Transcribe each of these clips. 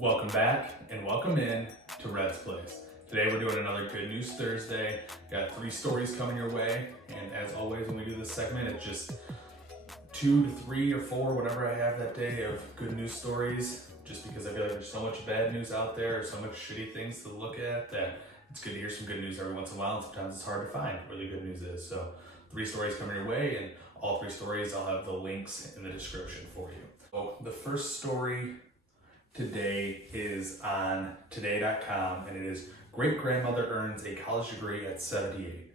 Welcome back and welcome in to Red's Place. Today we're doing another Good News Thursday. Got 3 stories coming your way, and as always when we do this segment, it's just 2 to 3 or 4, whatever I have that day, of good news stories, just because I feel like there's so much bad news out there, or so much shitty things to look at, that it's good to hear some good news every once in a while, and sometimes it's hard to find where the good news is. So 3 stories coming your way, and all 3 stories, I'll have the links in the description for you. So the first story today is on today.com, and it is great-grandmother earns a college degree at 78.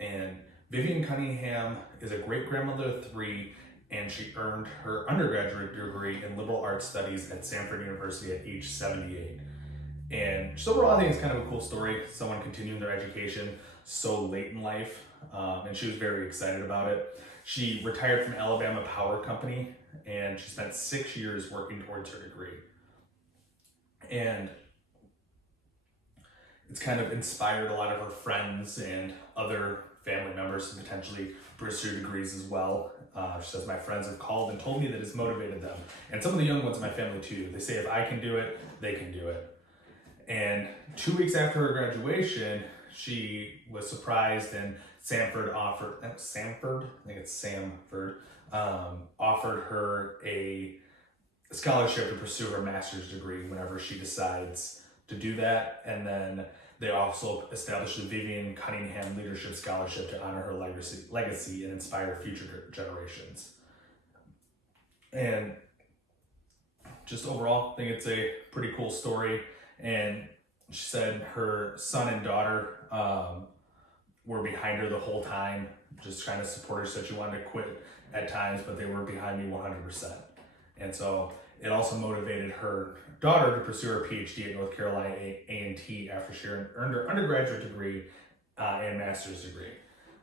And Vivian Cunningham is a great-grandmother of 3, and she earned her undergraduate degree in liberal arts studies at Stanford University at age 78. And just overall, I think it's kind of a cool story, someone continuing their education so late in life, and she was very excited about it. She retired from Alabama Power Company, and she spent 6 years working towards her degree. And it's kind of inspired a lot of her friends and other family members to potentially pursue degrees as well. She says, my friends have called and told me that it's motivated them. And some of the young ones in my family too. They say if I can do it, they can do it. And 2 weeks after her graduation, she was surprised, and Samford offered her a scholarship to pursue her master's degree whenever she decides to do that. And then they also established the Vivian Cunningham Leadership Scholarship to honor her legacy and inspire future generations. And just overall, I think it's a pretty cool story. And she said her son and daughter were behind her the whole time, just trying to support her. Said she wanted to quit at times, but they were behind me 100%. And so it also motivated her daughter to pursue her PhD at North Carolina A&T after she earned her undergraduate degree and master's degree.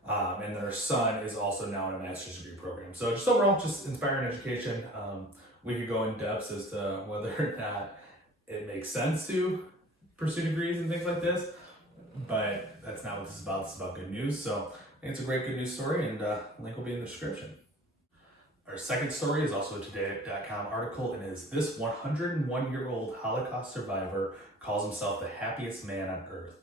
And their son is also now in a master's degree program. So just overall, just inspiring education. We could go in depth as to whether or not it makes sense to pursue degrees and things like this, but that's not what this is about. This is about good news. So I think it's a great good news story, and link will be in the description. Our second story is also a today.com article, and is this 101-year-old Holocaust survivor calls himself the happiest man on earth.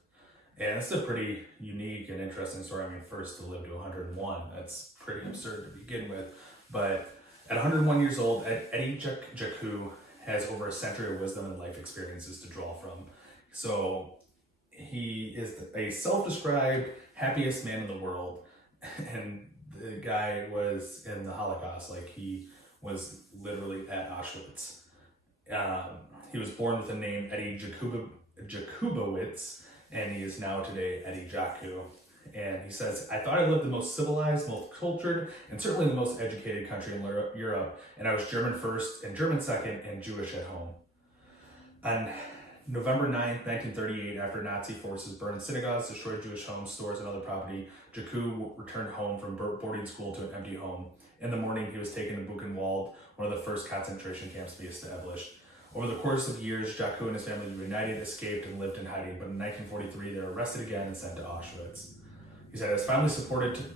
And it's a pretty unique and interesting story. I mean, first, to live to 101, that's pretty absurd to begin with. But at 101 years old, Eddie Jaku has over a century of wisdom and life experiences to draw from. So he is a self-described happiest man in the world, and the guy was in the Holocaust. Like, he was literally at Auschwitz. He was born with the name Eddie Jakubowicz, and he is now today Eddie Jaku. And he says, I thought I lived the most civilized, most cultured, and certainly the most educated country in Europe, and I was German first and German second and Jewish at home. On November 9th, 1938, after Nazi forces burned synagogues, destroyed Jewish homes, stores, and other property, Jaku returned home from boarding school to an empty home. In the morning, he was taken to Buchenwald, one of the first concentration camps to be established. Over the course of years, Jaku and his family reunited, escaped, and lived in hiding, but in 1943, they were arrested again and sent to Auschwitz. He said, I was finally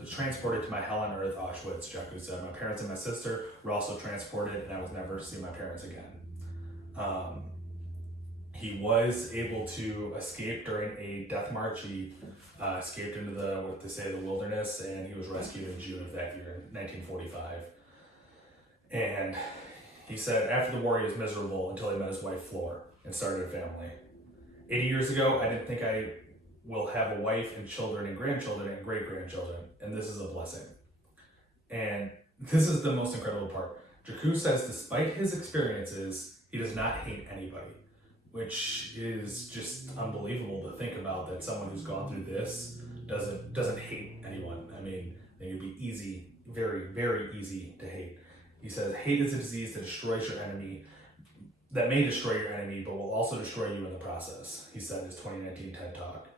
transported to my hell on earth, Auschwitz, Jaku said. My parents and my sister were also transported, and I would never see my parents again. He was able to escape during a death march. He escaped into the wilderness, and he was rescued in June of that year, 1945. And he said after the war he was miserable until he met his wife Flor and started a family. 80 years ago, I didn't think I will have a wife and children and grandchildren and great-grandchildren, and this is a blessing. And this is the most incredible part. Jaku says despite his experiences, he does not hate anybody, which is just unbelievable to think about, that someone who's gone through this doesn't hate anyone. I mean, it would be easy, very, very easy to hate. He says, hate is a disease that destroys your enemy, that may destroy your enemy, but will also destroy you in the process, he said in his 2019 TED Talk.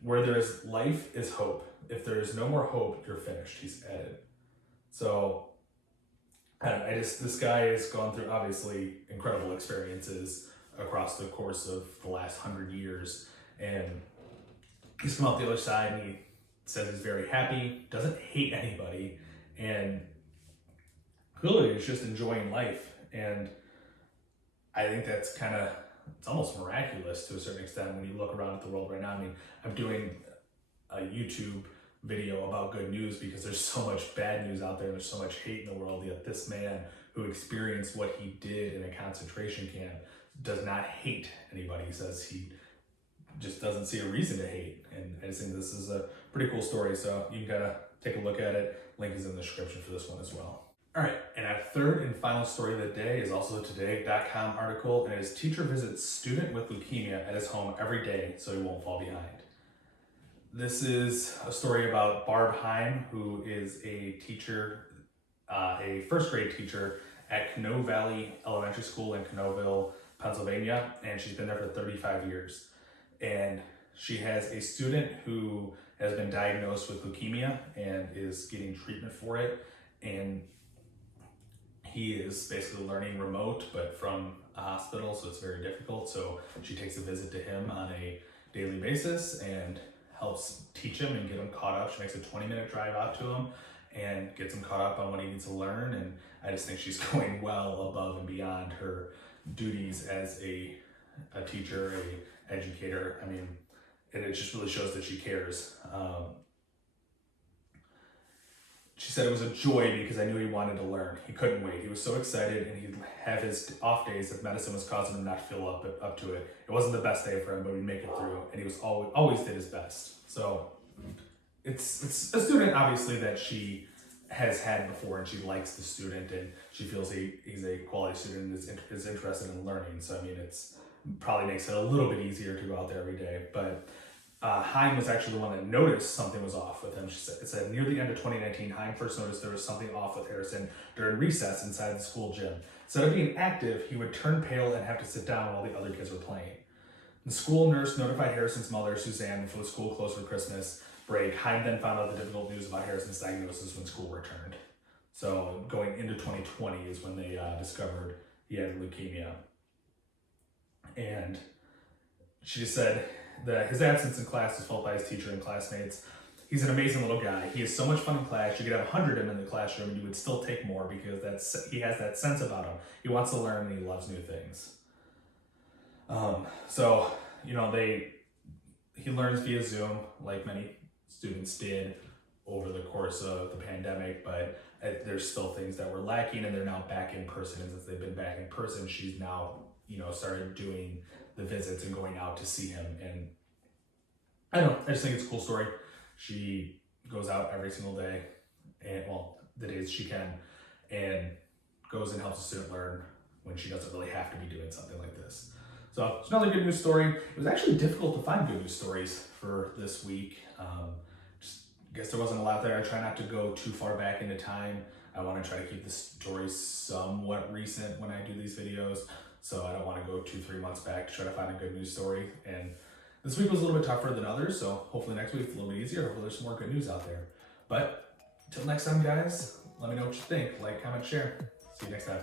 Where there is life is hope. If there is no more hope, you're finished, he's added. So, this guy has gone through, obviously, incredible experiences across the course of the last 100 years, and he's come out the other side, and he says he's very happy, doesn't hate anybody, and clearly is just enjoying life. And I think that's kind of, it's almost miraculous to a certain extent when you look around at the world right now. I mean, I'm doing a YouTube video about good news because there's so much bad news out there. There's so much hate in the world, yet this man who experienced what he did in a concentration camp does not hate anybody. He says he just doesn't see a reason to hate. And I just think this is a pretty cool story. So you can kind of take a look at it. Link is in the description for this one as well. All right, and our third and final story of the day is also a today.com article, and it is teacher visits student with leukemia at his home every day so he won't fall behind. This is a story about Barb Heim, who is a teacher, a first grade teacher at Canoe Valley Elementary School in Canoeville, Pennsylvania, and she's been there for 35 years. And she has a student who has been diagnosed with leukemia and is getting treatment for it. And he is basically learning remote, but from a hospital, so it's very difficult. So she takes a visit to him on a daily basis and helps teach him and get him caught up. She makes a 20-minute drive out to him and gets him caught up on what he needs to learn. And I just think she's going well above and beyond her duties as a teacher, a educator. I mean, it just really shows that she cares. She said it was a joy because I knew he wanted to learn. He couldn't wait. He was so excited, and he'd have his off days if medicine was causing him not to feel up to it. It wasn't the best day for him, but we'd make it through, and he was always did his best. So it's a student, obviously, that she has had before, and she likes the student, and she feels he's a quality student and is interested in learning. So, I mean, it's probably makes it a little bit easier to go out there every day. But Heim was actually the one that noticed something was off with him. She said, it said, near the end of 2019, Heim first noticed there was something off with Harrison during recess inside the school gym. Instead of being active, he would turn pale and have to sit down while the other kids were playing. The school nurse notified Harrison's mother, Suzanne, before the school closed for Christmas break. Heim then found out the difficult news about Harrison's diagnosis when school returned. So going into 2020 is when they discovered he had leukemia. And she just said that his absence in class is felt by his teacher and classmates. He's an amazing little guy. He is so much fun in class. You could have 100 of him in the classroom and you would still take more because he has that sense about him. He wants to learn and he loves new things. So, you know, he learns via Zoom like many students did over the course of the pandemic, but there's still things that were lacking and they're now back in person. And since they've been back in person, she's now, you know, started doing the visits and going out to see him. And I don't know, I just think it's a cool story. She goes out every single day, and well, the days she can, and goes and helps a student learn when she doesn't really have to be doing something like this. So it's another good news story. It was actually difficult to find good news stories for this week. Just guess there wasn't a lot there. I try not to go too far back into time. I want to try to keep the stories somewhat recent when I do these videos. So I don't want to go 2-3 months back to try to find a good news story. And this week was a little bit tougher than others, so hopefully next week's a little bit easier. Hopefully there's some more good news out there. But until next time, guys, let me know what you think. Like, comment, share. See you next time.